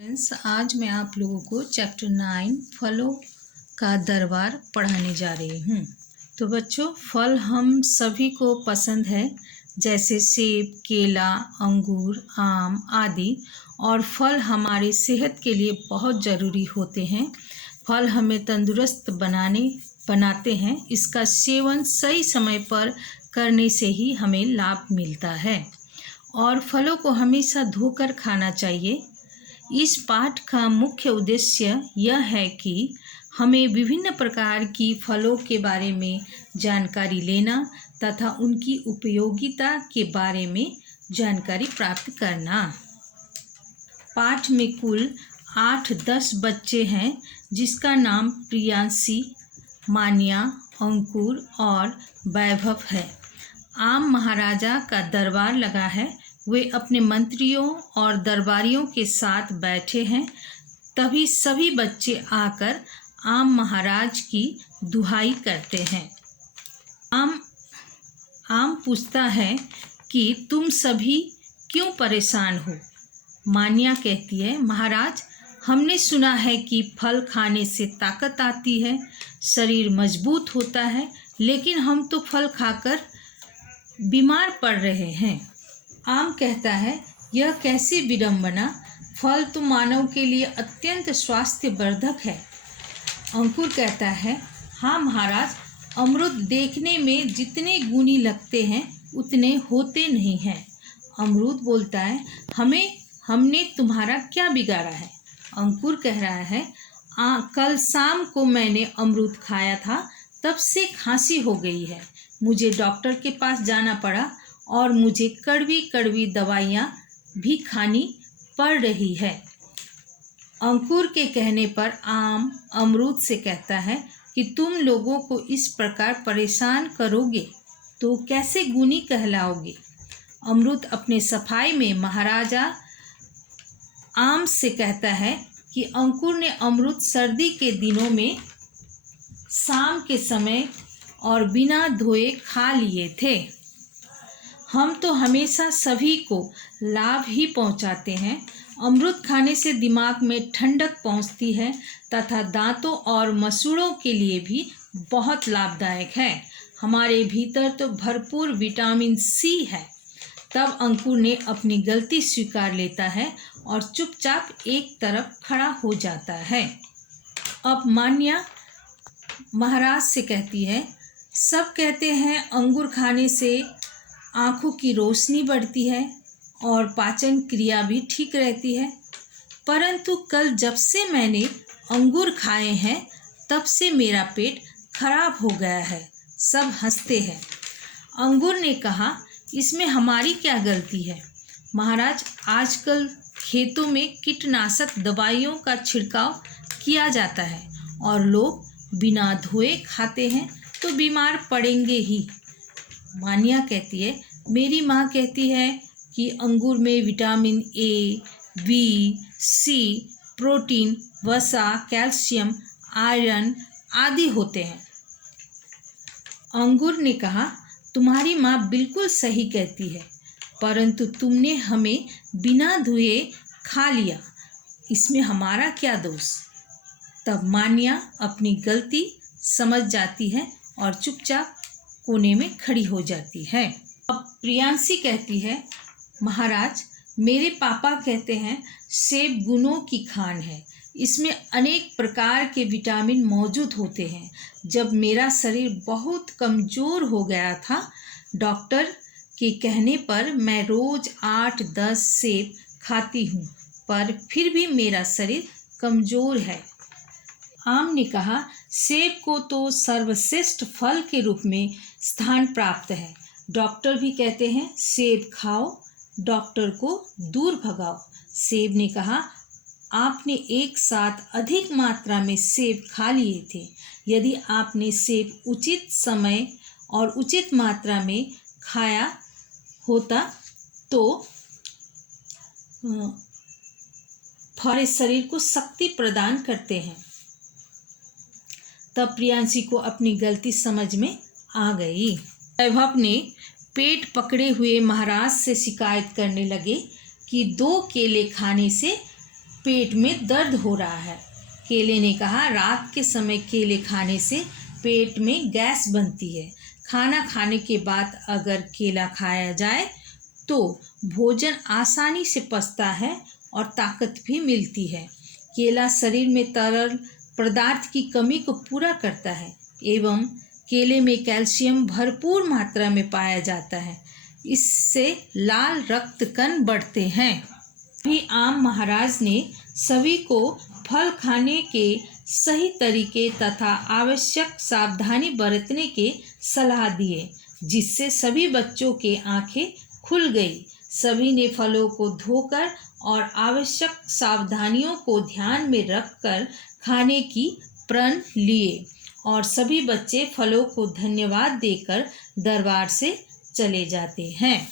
Friends, आज मैं आप लोगों को चैप्टर 9 फलों का दरबार पढ़ाने जा रही हूँ। तो बच्चों, फल हम सभी को पसंद है, जैसे सेब, केला, अंगूर, आम आदि। और फल हमारी सेहत के लिए बहुत ज़रूरी होते हैं। फल हमें तंदुरुस्त बनाते हैं। इसका सेवन सही समय पर करने से ही हमें लाभ मिलता है और फलों को हमेशा धोकर खाना चाहिए। इस पाठ का मुख्य उद्देश्य यह है कि हमें विभिन्न प्रकार की फलों के बारे में जानकारी लेना तथा उनकी उपयोगिता के बारे में जानकारी प्राप्त करना। पाठ में कुल 8-10 बच्चे हैं, जिसका नाम प्रियांशी, मान्या, अंकुर और वैभव है। आम महाराजा का दरबार लगा है। वे अपने मंत्रियों और दरबारियों के साथ बैठे हैं। तभी सभी बच्चे आकर आम महाराज की दुहाई करते हैं। आम पूछता है कि तुम सभी क्यों परेशान हो? मान्या कहती है, महाराज, हमने सुना है कि फल खाने से ताकत आती है, शरीर मजबूत होता है, लेकिन हम तो फल खाकर बीमार पड़ रहे हैं। आम कहता है, यह कैसी विडंबना! फल तो मानव के लिए अत्यंत स्वास्थ्यवर्धक है। अंकुर कहता है, हाँ महाराज, अमरूद देखने में जितने गुणी लगते हैं उतने होते नहीं हैं। अमरूद बोलता है, हमने तुम्हारा क्या बिगाड़ा है? अंकुर कह रहा है, कल शाम को मैंने अमरूद खाया था, तब से खांसी हो गई है। मुझे डॉक्टर के पास जाना पड़ा और मुझे कड़वी कड़वी दवाइयाँ भी खानी पड़ रही है। अंकुर के कहने पर आम अमरूद से कहता है कि तुम लोगों को इस प्रकार परेशान करोगे तो कैसे गुणी कहलाओगे? अमरूद अपने सफाई में महाराजा आम से कहता है कि अंकुर ने अमरूद सर्दी के दिनों में शाम के समय और बिना धोए खा लिए थे। हम तो हमेशा सभी को लाभ ही पहुंचाते हैं। अमरूद खाने से दिमाग में ठंडक पहुंचती है तथा दांतों और मसूड़ों के लिए भी बहुत लाभदायक है। हमारे भीतर तो भरपूर विटामिन सी है। तब अंकुर ने अपनी गलती स्वीकार लेता है और चुपचाप एक तरफ खड़ा हो जाता है। अब मान्या महाराज से कहती है, सब कहते हैं अंगूर खाने से आँखों की रोशनी बढ़ती है और पाचन क्रिया भी ठीक रहती है, परंतु कल जब से मैंने अंगूर खाए हैं तब से मेरा पेट खराब हो गया है। सब हंसते हैं। अंगूर ने कहा, इसमें हमारी क्या गलती है? महाराज, आजकल खेतों में कीटनाशक दवाइयों का छिड़काव किया जाता है और लोग बिना धोए खाते हैं तो बीमार पड़ेंगे ही। मान्या कहती है, मेरी माँ कहती है कि अंगूर में vitamin A, B, C, protein, वसा, कैल्शियम, आयरन आदि होते हैं। अंगूर ने कहा, तुम्हारी माँ बिल्कुल सही कहती है, परंतु तुमने हमें बिना धोए खा लिया, इसमें हमारा क्या दोष? तब मान्या अपनी गलती समझ जाती है और चुपचाप कोने में खड़ी हो जाती है। अब प्रियांशी कहती है, महाराज, मेरे पापा कहते हैं सेब गुणों की खान है, इसमें अनेक प्रकार के विटामिन मौजूद होते हैं। जब मेरा शरीर बहुत कमज़ोर हो गया था, डॉक्टर के कहने पर मैं रोज़ 8-10 सेब खाती हूँ, पर फिर भी मेरा शरीर कमज़ोर है। आम ने कहा, सेब को तो सर्वश्रेष्ठ फल के रूप में स्थान प्राप्त है। डॉक्टर भी कहते हैं सेब खाओ, डॉक्टर को दूर भगाओ। सेब ने कहा, आपने एक साथ अधिक मात्रा में सेब खा लिए थे। यदि आपने सेब उचित समय और उचित मात्रा में खाया होता तो हमारे शरीर को शक्ति प्रदान करते हैं। तब प्रियांशी को अपनी गलती समझ में आ गई। वैभव ने पेट पकड़े हुए महाराज से शिकायत करने लगे कि 2 केले खाने से पेट में दर्द हो रहा है। केले ने कहा, रात के समय केले खाने से पेट में गैस बनती है। खाना खाने के बाद अगर केला खाया जाए तो भोजन आसानी से पचता है और ताकत भी मिलती है। केला शरीर में तरल पदार्थ की कमी को पूरा करता है एवं केले में कैल्शियम भरपूर मात्रा में पाया जाता है। इससे लाल रक्त कण बढ़ते हैं। भी आम महाराज ने सभी को फल खाने के सही तरीके तथा आवश्यक सावधानी बरतने के सलाह दिए, जिससे सभी बच्चों के आंखें खुल गई। सभी ने फलों को धोकर और आवश्यक सावधानियों को ध्यान में रखकर खाने की प्रण लिए और सभी बच्चे फलों को धन्यवाद देकर दरबार से चले जाते हैं।